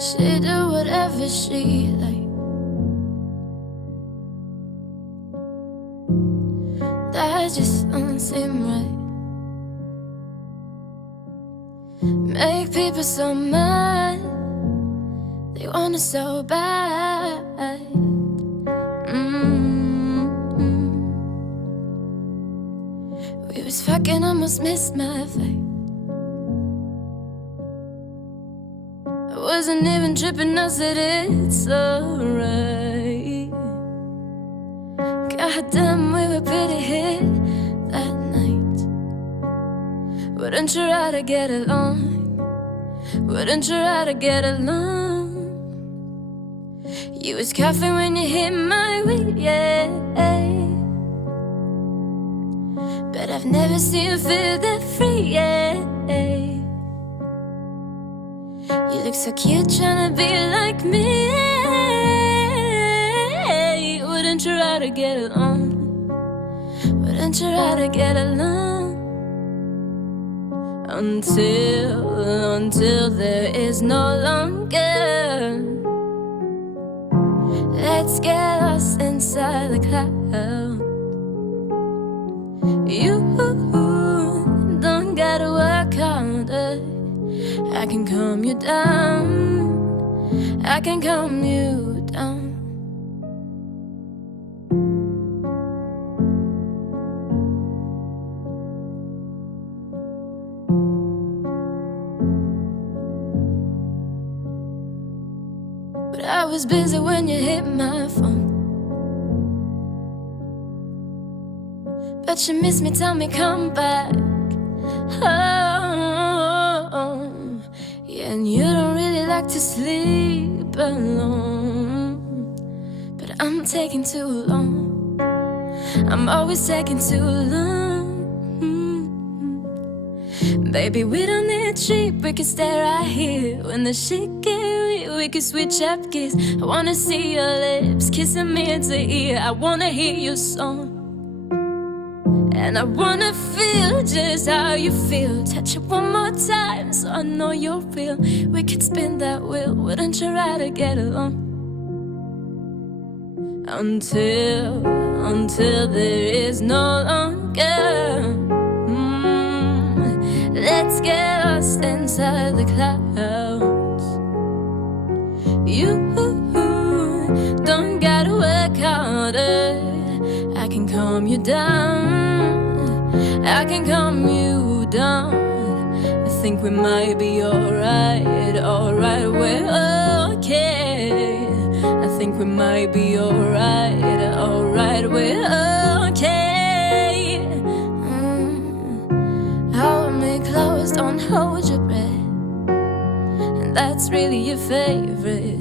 She do whatever she like. That just don't seem right. Make people so mad, they want it so bad. We was fucking, almost missed my flight. I wasn't even tripping, I said it's alright. Goddamn, we were pretty hit that night. Wouldn't you rather get along? Wouldn't you rather get along? You was coughing when you hit my weed, yeah. But I've never seen you feel that free, yeah. You look so cute trying to be like me. Wouldn't you rather get along? Wouldn't you rather get along? Until there is no longer. Let's get lost inside the cloud. You don't gotta work harder. I can calm you down. I can calm you down. But I was busy when you hit my phone. But you miss me, tell me come back home. Yeah, and you don't really like to sleep alone. But I'm taking too long. I'm always taking too long. Baby, we don't need cheap. We can stay right here. When the shit get real, we can switch up gears. I wanna see your lips kissing me into ear. I wanna hear your song. And I wanna feel just how you feel. Touch it one more time so I know you're real. We could spin that wheel. Wouldn't you rather get along? Until there is no longer. Let's get lost inside the clouds. You don't gotta work harder. I can calm you down. I can calm you down. I think we might be alright, alright, we're okay. I think we might be alright, alright, we're okay. Hold me close, don't hold your breath. And that's really your favorite.